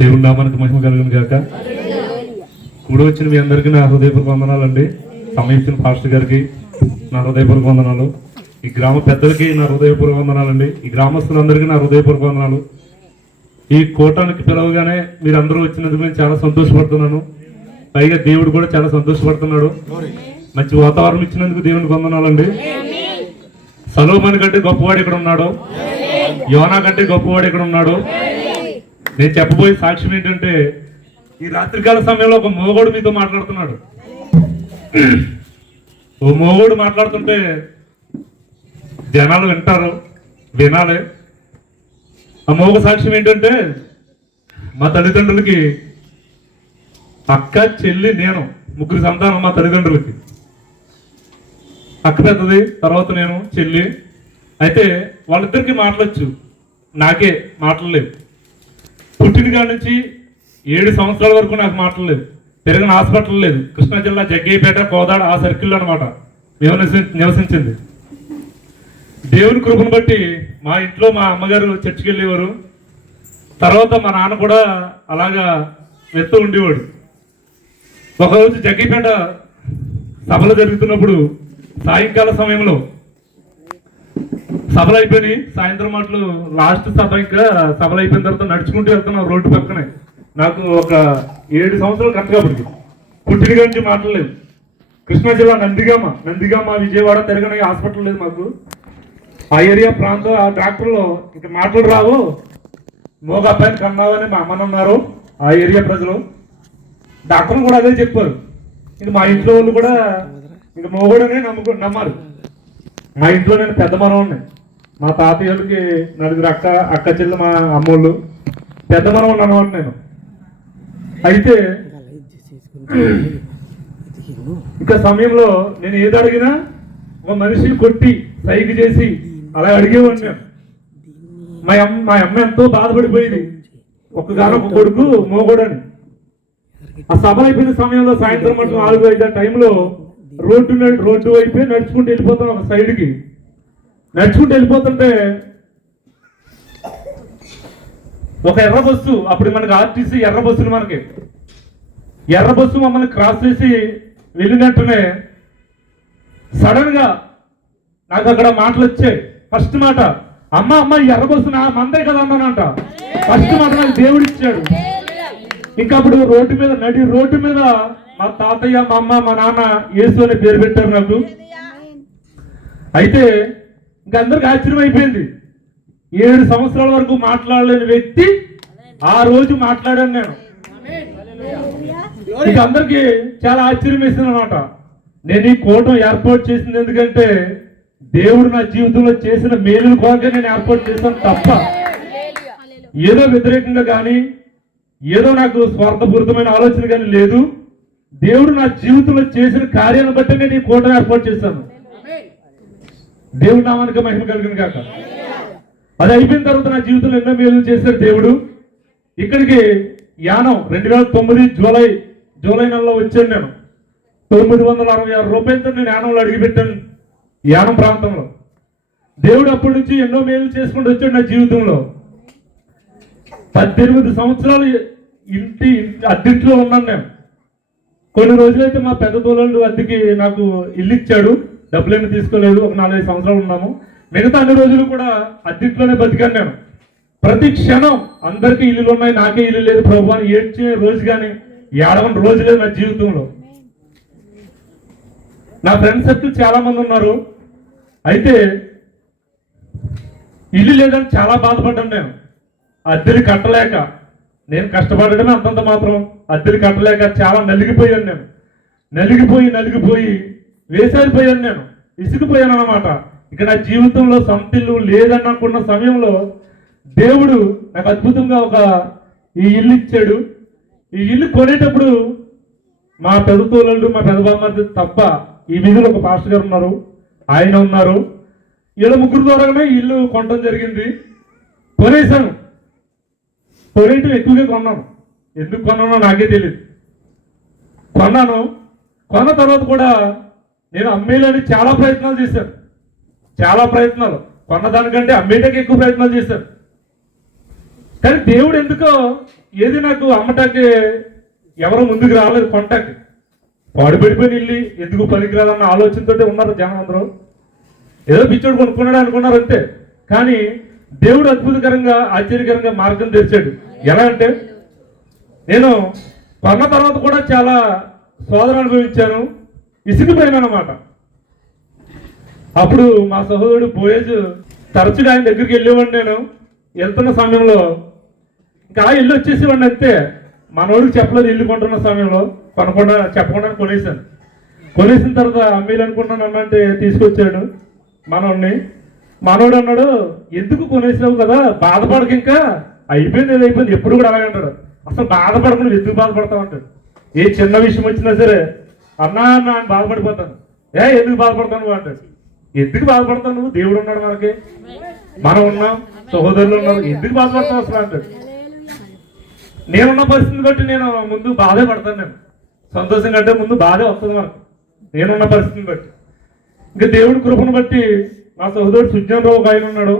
దేవుని నామానికి మహిమ కలుగును గాక. కూడి వచ్చిన మీ అందరికీ నా హృదయపూర్వక వందనాలండి. సమీపించిన పాస్టర్ గారికి నా హృదయపూర్వక వందనాలు. ఈ గ్రామ పెద్దలకి నా హృదయపూర్వక వందనాలండి. ఈ గ్రామస్తులందరికీ నా హృదయపూర్వక వందనాలు. ఈ కూటానికి పిలవగానే మీరందరూ వచ్చినందుకు నేను చాలా సంతోషపడుతున్నాను. పైగా దేవుడు కూడా చాలా సంతోషపడుతున్నాడు. మంచి వాతావరణం ఇచ్చినందుకు దేవునికి వందనాలండి. సలోమన్ కంటే గొప్పవాడు ఇక్కడ ఉన్నాడు, యోనా కంటే గొప్పవాడు ఇక్కడ ఉన్నాడు. నేను చెప్పబోయే సాక్ష్యం ఏంటంటే, ఈ రాత్రికాల సమయంలో ఒక మోగోడు మీతో మాట్లాడుతున్నాడు. ఓ మోగోడు మాట్లాడుతుంటే జనాలు వింటారు, వినాలి. ఆ మోగ సాక్ష్యం ఏంటంటే, మా తల్లిదండ్రులకి అక్క, చెల్లి, నేను ముగ్గురు సంతానం. మా తల్లిదండ్రులకి అక్క పెద్దది, తర్వాత నేను, చెల్లి. అయితే వాళ్ళిద్దరికి మాట్లాడచ్చు, నాకే మాట్లాడలేదు. పుట్టిన కాడ నుంచి 7 సంవత్సరాల వరకు నాకు మాట్లాడలేదు. పెరిగిన హాస్పిటల్ లేదు. కృష్ణా జిల్లా జగ్గయ్యపేట, కోదాడ ఆ సర్కిల్లో అనమాట మేము నివసించింది. దేవుని కృపను బట్టి మా ఇంట్లో మా అమ్మగారు చర్చికి వెళ్ళేవారు. తర్వాత మా నాన్న కూడా అలాగా వెళ్తూ ఉండేవాడు. ఒకరోజు జగ్గయ్యపేట సభలు జరుగుతున్నప్పుడు సాయంకాల సమయంలో సభలు అయిపోయినాయి. సాయంత్రం మాటలు లాస్ట్ సభ. ఇంకా సభలు అయిపోయిన తర్వాత నడుచుకుంటూ వెళ్తున్నాం రోడ్డు పక్కనే. నాకు ఒక 7 సంవత్సరాలు కరెక్ట్గా అప్పటికి. పుట్టిన నుంచి మాట్లాడలేదు. కృష్ణా జిల్లా నందిగామ విజయవాడ తిరగని హాస్పిటల్ లేదు మాకు. ఆ ఏరియా ప్రాంతం ఆ డాక్టర్లో ఇంకా మాటలు రావు, మోగ అబ్బాయిని కన్నావని మా అమ్మని అన్నారు ఆ ఏరియా ప్రజలు. డాక్టర్లు కూడా అదే చెప్పారు. ఇంక మా ఇంట్లో వాళ్ళు కూడా ఇంక మోగోడనే నమ్మారు. మా ఇంట్లో నేను పెద్ద మనవాడిని. మా తాతయ్యలకి 4 అక్క చెల్లి, మా అమ్మోళ్ళు. పెద్ద మనవాడిని అన్నవాడు నేను. అయితే ఇక సమయంలో నేను ఏది అడిగినా ఒక మనిషిని కొట్టి సైకి చేసి అలా అడిగేవాడిని నేను. మా అమ్మ ఎంతో బాధపడిపోయింది. ఒక్కగానొక్క కొడుకు మోగోడని. ఆ సభ అయిపోయిన సమయంలో సాయంత్రం మటు 4-5 టైంలో రోడ్డు వైపే నడుచుకుంటూ వెళ్ళిపోతాం. ఒక సైడ్కి నడుచుకుంటూ వెళ్ళిపోతుంటే ఒక ఎర్ర బస్సు, అప్పుడు మనకి ఆర్టీసీ ఎర్ర బస్సులు, మనకి ఎర్ర బస్సు మమ్మల్ని క్రాస్ చేసి వెళ్ళినట్టునే సడన్ గా నాకు అక్కడ మాటలు వచ్చాయి. ఫస్ట్ మాట, అమ్మ ఈ ఎర్ర బస్సు మందే కదా అన్నానంట. ఫస్ట్ మాట నాకు దేవుడు ఇచ్చాడు. ఇంకా అప్పుడు రోడ్డు మీద మా తాతయ్య, మా అమ్మ, మా నాన్న యేసు అనే పేరు పెట్టారు నాకు. అయితే ఇంకా అందరికి ఆశ్చర్యం అయిపోయింది. 7 సంవత్సరాల వరకు మాట్లాడలేని వ్యక్తి ఆ రోజు మాట్లాడాను నేను. ఇక అందరికి చాలా ఆశ్చర్యం వేసింది అనమాట. నేను ఈ కూటం ఏర్పాటు చేసింది ఎందుకంటే దేవుడు నా జీవితంలో చేసిన మేలుల కొరకే నేను ఏర్పాటు చేశాను తప్ప ఏదో వ్యతిరేకంగా కానీ ఏదో నాకు స్వార్థపూరితమైన ఆలోచన కానీ లేదు. దేవుడు నా జీవితంలో చేసిన కార్యాలను బట్టి నేను ఈ కూటమి ఏర్పాటు చేశాను. దేవుడి నామానికి మహిమ కలిగిన కాక. అది అయిపోయిన తర్వాత నా జీవితంలో ఎన్నో మేలు చేశాడు దేవుడు. ఇక్కడికి యానం 2009 జూలై నెలలో వచ్చాను నేను. 966 రూపాయలతో నేను యానంలో అడిగిపెట్టాను. యానం ప్రాంతంలో దేవుడు అప్పటి నుంచి ఎన్నో మేలు చేసుకుంటూ వచ్చాడు నా జీవితంలో. 18 సంవత్సరాలు అద్దెంట్లో ఉన్నాను నేను. కొన్ని రోజులైతే మా పెద్ద తోళ్ళు అద్దెకి నాకు ఇల్లు ఇచ్చాడు. డబ్బులేమి తీసుకోలేదు. ఒక 4-5 సంవత్సరాలు ఉన్నాము. మిగతా అన్ని రోజులు కూడా అద్దెంట్లోనే బతికాను నేను. ప్రతి క్షణం అందరికీ ఇల్లులు ఉన్నాయి, నాకే ఇల్లు లేదు ప్రభు అని ఏడ్చే రోజు కానీ ఏడవని రోజు లేదు నా జీవితంలో. నా ఫ్రెండ్స్ సర్కిల్ చాలా మంది ఉన్నారు. అయితే ఇల్లు లేదని చాలా బాధపడ్డాను నేను. అద్దెలు కట్టలేక, నేను కష్టపడడమే అంతంత మాత్రం. అద్దెలు కట్టలేక చాలా నలిగిపోయాను నేను. నలిగిపోయి వేసారిపోయాను నేను. ఇసుకుపోయాను అన్నమాట. ఇక నా జీవితంలో సొంత ఇల్లు లేదనుకున్న సమయంలో దేవుడు నాకు అద్భుతంగా ఈ ఇల్లు ఇచ్చాడు. ఈ ఇల్లు కొనేటప్పుడు మా పెద్ద తోళ్ళు, మా పెద్ద బామ్మ తప్ప ఈ వీధిలో ఒక పాస్టర్ గారు ఉన్నారు, ఆయన ఉన్నారు. ఇలా ముగ్గురు ద్వారానే ఇల్లు కొనడం జరిగింది. కొనేసాను. కొనేయటం ఎక్కువగా కొన్నాను. ఎందుకు కొన్నానో నాకే తెలియదు. కొన్న తర్వాత కూడా నేను అమ్మేయాలని చాలా ప్రయత్నాలు చేశాను. కొన్నదానికంటే అమ్మేయడానికి ఎక్కువ ప్రయత్నాలు చేశాను. కానీ దేవుడు ఎందుకో ఏది నాకు అమ్మటానికి ఎవరో ముందుకు రాలేదు కొంటాకి. పాడుపడిపోయిన ఇల్లు ఎందుకు పనికిరాదన్న ఆలోచనతో ఉన్నారు జనం అందరూ. ఏదో పిచ్చోడు కొనుక్కున్నాడు అనుకున్నారు అంతే. కానీ దేవుడు అద్భుతకరంగా ఆశ్చర్యకరంగా మార్గం తెరిచాడు. ఎలా అంటే, నేను కొన్న తర్వాత కూడా చాలా శోధన అనుభవించాను, ఇసిగిపోయాను అన్నమాట. అప్పుడు మా సహోదరుడు బోయేజ్ తరచుగా ఆయన దగ్గరికి వెళ్ళేవాడిని. నేను వెళ్తున్న సమయంలో ఇంకా ఇల్లు వచ్చేసేవాడిని అంతే. మనోడికి చెప్పలేదు ఇల్లు కొంటున్న సమయంలో, చెప్పకుండా కొనేసిన తర్వాత అమ్మీలు అనుకుంటున్నాను అన్నంటే తీసుకొచ్చాడు మనోడిని. మనోడు అన్నాడు, ఎందుకు కొనేసావు కదా, బాధపడక, ఇంకా అయిపోయింది ఏది అయిపోయింది, ఎప్పుడు కూడా అలాగే అంటాడు. అసలు బాధపడకుండా ఎందుకు బాధపడతావు అంటాడు. ఏ చిన్న విషయం వచ్చినా సరే అన్నా అని బాధపడిపోతాను. ఎందుకు బాధపడతాను అంటాడు. ఎందుకు బాధపడతావు నువ్వు, దేవుడు ఉన్నాడు మనకి, మనం ఉన్నాం, సహోదరులు ఉన్నారు, ఎందుకు బాధపడతావు అసలు అంటాడు. నేనున్న పరిస్థితిని బట్టి నేను ముందు బాధే పడతాను. నేను సంతోషం కంటే ముందు బాధే వస్తుంది మనకు, నేనున్న పరిస్థితిని బట్టి. ఇంకా దేవుడి కృపను బట్టి మా సహోదరుడు సుజ్ఞాన్ రావు ఆయన ఉన్నాడు,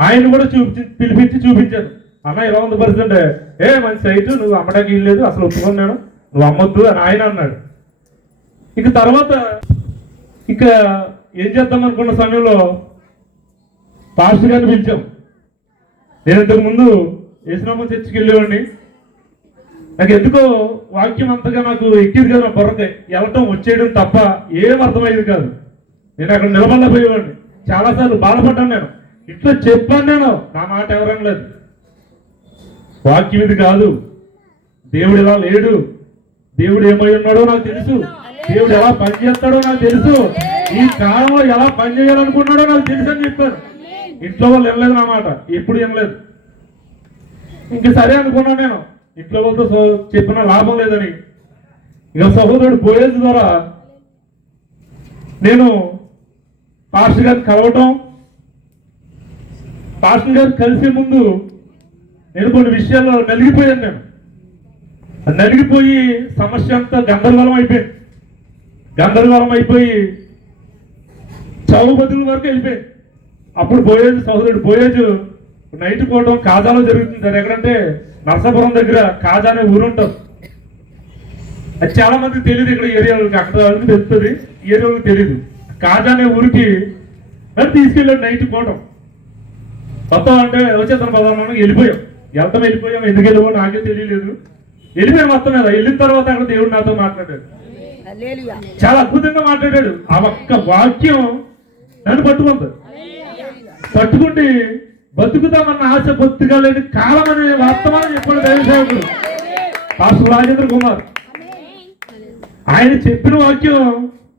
ఆయన కూడా పిలిపించి చూపించాను. అన్న ఎలా ఉంది పరిస్థితి అంటే, మంచి సైటు, నువ్వు అమ్మడానికి ఇల్లేదు, అసలు ఒప్పుకున్నాను, నువ్వు అమ్మొద్దు అని ఆయన అన్నాడు. ఇక తర్వాత ఇక ఏం చేద్దాం అనుకున్న సమయంలో పాస్టర్ గారిని పిలిచాం. నేను ఇంతకు ముందు యేసునామం చర్చికి వెళ్ళేవాడిని. నాకు ఎందుకో వాక్యం అంతగా నాకు ఎక్కింది కదా, నా బుర్రకి వెళ్ళటం వచ్చేయడం తప్ప ఏం అర్థమయ్యేది కాదు. నేను అక్కడ నిలబడలేకపోయేవాడిని. చాలాసార్లు బాధపడ్డాను. నేను ఇట్లా చెప్పాను, నేను నా మాట ఎవరం లేదు. వాక్యం ఇది కాదు, దేవుడు ఎలా లేడు, దేవుడు ఏమై ఉన్నాడో నాకు తెలుసు, దేవుడు ఎలా పనిచేస్తాడో నాకు తెలుసు, ఈ కాలంలో ఎలా పనిచేయాలనుకున్నాడో నాకు తెలుసు అని చెప్పాను. ఇంట్లో వాళ్ళు వినలేదు నా మాట, ఎప్పుడు వినలేదు. ఇంక సరే అనుకున్నాను నేను, ఇంట్లో వాళ్ళతో చెప్పిన లాభం లేదని. ఇక సహోదరుడు బోయేజ్ ద్వారా నేను పాస్టర్ గారిని కలవటం, పాస్టర్ గారు కలిసే ముందు నేను కొన్ని విషయాల్లో నలిగిపోయాను. నేను నలిగిపోయి సమస్య అంతా గందరగోళం అయిపోయి చావు బతుల వరకు వెళ్ళిపోయింది. అప్పుడు సహోదరుడు బోయేజ్ నైట్ పోవడం కాజాలో జరుగుతుంది. అది ఎక్కడంటే నరసాపురం దగ్గర కాజా అనే ఊరు ఉంటుంది. అది చాలా మందికి తెలియదు, ఇక్కడ ఏరియాలకి, అక్కడ వాళ్ళకి తెలుస్తుంది, ఈ ఏరియాలకు తెలియదు. కాజా అనే ఊరికి తీసుకెళ్ళాడు నైట్ పోవడం. మొత్తం అంటే వచ్చేతను పదాలను వెళ్ళిపోయాం. ఎందుకు వెళ్ళిపోయాం నాకే తెలియలేదు. వెళ్ళిపోయాను మొత్తం మీద. వెళ్ళిన తర్వాత అక్కడ దేవుడు నాతో మాట్లాడాడు, చాలా అద్భుతంగా మాట్లాడాడు. ఆ ఒక్క వాక్యం నన్ను పట్టుకుంటే బతుకుతామన్న ఆశ బొత్తుగా లేని కాలం అనే వర్తమానం చెప్పాడు దైవసేవకుడు పాస్టర్ రాజేంద్ర కుమార్. ఆయన చెప్పిన వాక్యం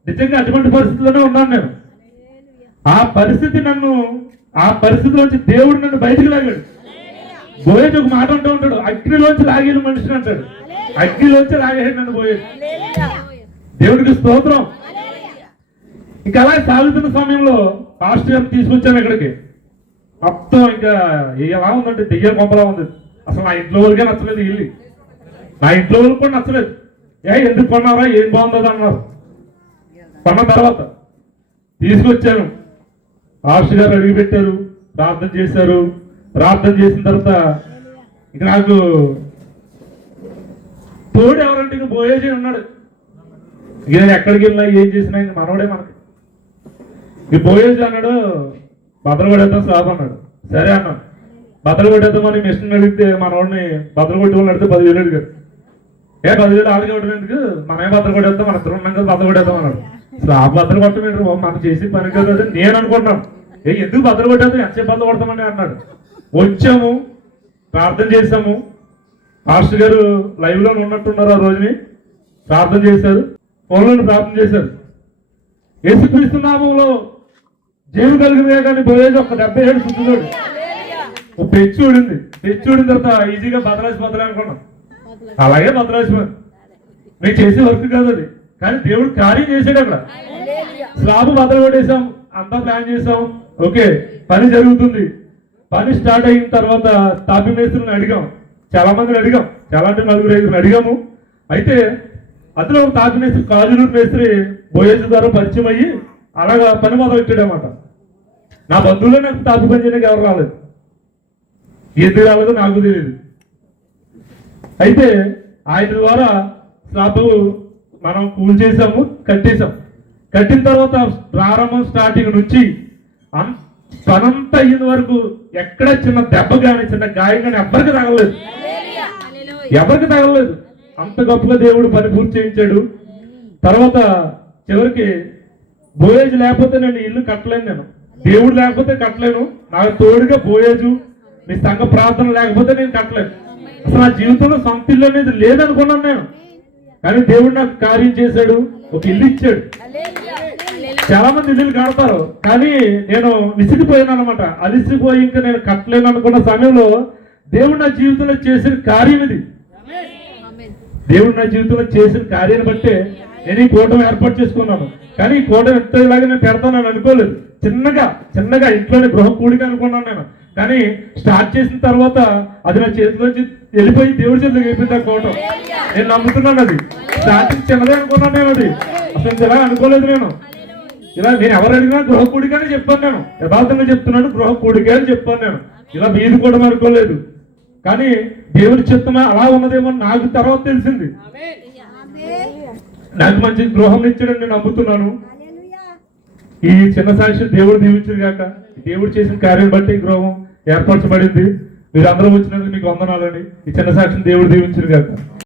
నిజంగా అటువంటి పరిస్థితుల్లోనే ఉన్నాను నేను. ఆ పరిస్థితిలోంచి దేవుడు నన్ను బయటకు లాగాడు. బోయేజ్ ఒక మాట అంటూ ఉంటాడు, అగ్నిలోంచి లాగేది మనిషిని అంటాడు. అగ్నిలోంచి లాగేది నన్ను బోయేజ్. దేవుడికి స్తోత్రం. ఇంకా అలా సాగుతున్న సమయంలో పాస్టర్ గారిని తీసుకొచ్చాను ఇక్కడికి. మొత్తం ఇంకా ఎలా ఉందంటే దెయ్యం కొంపలా ఉంది. అసలు నా ఇంట్లో వాళ్ళకే నచ్చలేదు ఇల్లు, నా ఇంట్లో వాళ్ళకి కూడా నచ్చలేదు. ఎందుకు కొన్నారా, ఏం బాగుందో అన్నారు. కొన్న తర్వాత తీసుకొచ్చాను. పాస్టర్ గారు అడిగి పెట్టారు, ప్రార్థన చేశారు. ప్రార్థన చేసిన తర్వాత ఇక నాకు తోడు ఎవరంటే ఇక బోయేజ్ ఉన్నాడు. ఇక ఎక్కడికి వెళ్ళినా ఏం చేసినా ఇంక మనోడే మనకి. ఇక బోయేజ్ అన్నాడు, బద్దలు కొట్టేద్దాం స్లాబ్ అన్నాడు. సరే అన్నాను. బద్దలు కొట్టేద్దాం అని మిషన్ అడిగితే మనోడిని బద్దలు కొట్టేవాళ్ళు అడిగితే 10,000 అడిగారు. 10,000 ఆడికి కొట్టడం ఎందుకు, మనమే బద్దలు కొట్టేద్దాం, మన ఇద్దరు ఉన్నాం కదా బద్దలు కొట్టేద్దాం అన్నాడు. స్లాబ్ బద్దలు కొట్టమేంటారు బాబు, మనం చేసి పని కదా నేను అనుకుంటున్నాను. ఎందుకు బద్దలు కొట్టేద్దాం, ఎంతసేపు బద్దలు కొడతామని అన్నాడు. వచ్చాము, ప్రార్థన చేశాము. పాస్టర్ గారు లైవ్ లో ఉన్నట్టున్నారు. ఆ రోజుని ప్రార్థన చేశారు, ఫోన్లో ప్రార్థన చేశారు. యేసుక్రీస్తు నామంలో జీవి కలిగిందే కానీ బోయేజ్ ఒక 77 సుద్దుతాడు. ఒక పెచ్చు ఊడింది. పెచ్చు ఊడిన తర్వాత ఈజీగా బదలాసి అనుకున్నాం. అలాగే బదలాసిపోయింది. మేము చేసే వర్క్ కాదు అది, కానీ దేవుడు కార్యం చేసాడు. అక్కడ స్లాబ్ బద్దలు కొట్టేసాం, అంతా ప్లాన్ చేసాం. ఓకే, పని జరుగుతుంది. పని స్టార్ట్ అయిన తర్వాత తాపి మేస్త్రిని అడిగాం, చాలా మందిని అడిగాం, చాలా అంటే 4-5 అడిగాము. అయితే అందులో ఒక తాపి మేస్త్రి, కాజులూరు మేస్త్రి బోయేజ్ ద్వారా పరిచయం అయ్యి అలాగా పని మొదలెట్టాడు అన్నమాట. నా బంధువులే నాకు తాపి పని చేయడానికి ఎవరు రాలేదు. ఎందుకు రాలేదో నాకు తెలియదు. అయితే ఆయన ద్వారా స్లాబ్ మనం కూల్ చేసాము, కట్టేసాం. కట్టిన తర్వాత ప్రారంభం స్టార్టింగ్ నుంచి పనంతా అయిన వరకు ఎక్కడ చిన్న దెబ్బ కానీ చిన్న గాయం కానీ ఎవరికి తగలలేదు, ఎవరికి తగలలేదు. అంత గొప్పగా దేవుడు పని పూర్తి చేయించాడు. తర్వాత చివరికి బోయేజ్ లేకపోతే నేను ఇల్లు కట్టలేను, నేను దేవుడు లేకపోతే కట్టలేను, నాకు తోడుగా బోయేజు మీ సంఘ ప్రార్థన లేకపోతే నేను కట్టలేను. అసలు నా జీవితంలో సొంత ఇల్లు అనేది లేదనుకున్నాను నేను. కానీ దేవుడు నాకు కార్యం చేశాడు, ఒక ఇల్లు ఇచ్చాడు. చాలా మంది ఇల్లు కడతారు, కానీ నేను విసిగిపోయాను అనమాట. అలిసిపోయి ఇంకా నేను కట్టలేను అనుకున్న సమయంలో దేవుడు నా జీవితంలో చేసిన కార్యం ఇది. దేవుడు నా జీవితంలో చేసిన కార్యాన్ని బట్టే నేను ఈ కూటమి ఏర్పాటు చేసుకున్నాను. కానీ ఈ కూటమి ఎంత ఇలాగే నేను పెడతానని అనుకోలేదు. చిన్నగా ఇంట్లోనే గృహ కూడిక అనుకున్నాను నేను. కానీ స్టార్ట్ చేసిన తర్వాత అది నా చేతిలోంచి వెళ్ళిపోయి దేవుడి చేతిలోకి అయిపోయింది ఆ కూటం. నేను నమ్ముతున్నాను. అది స్టార్టింగ్ చిన్నదే అనుకున్నాను నేను. అది అసలు ఇలా అనుకోలేదు నేను. ఇలా నేను ఎవరు అడిగినా గృహ కూడిక అని చెప్పాను నేను. యథార్థంగా చెప్తున్నాను, గృహ కూడిక అని చెప్పాను నేను. ఇలా మీది కూడా అనుకోలేదు. కానీ దేవుడి చిత్తమా అలా ఉన్నదేమో నాకు తర్వాత తెలిసింది. నాకు మంచి గృహం ఇచ్చాడని నేను నమ్ముతున్నాను. ఈ చిన్న సాక్షి దేవుడు దీవించారు కాక దేవుడు చేసిన కార్యం బట్టి ఈ గృహం ఏర్పరచబడింది. మీరు అందరూ వచ్చినందుకు మీకు వందనాలండి. ఈ చిన్న సాక్షిని దేవుడు దీవించారు కాక.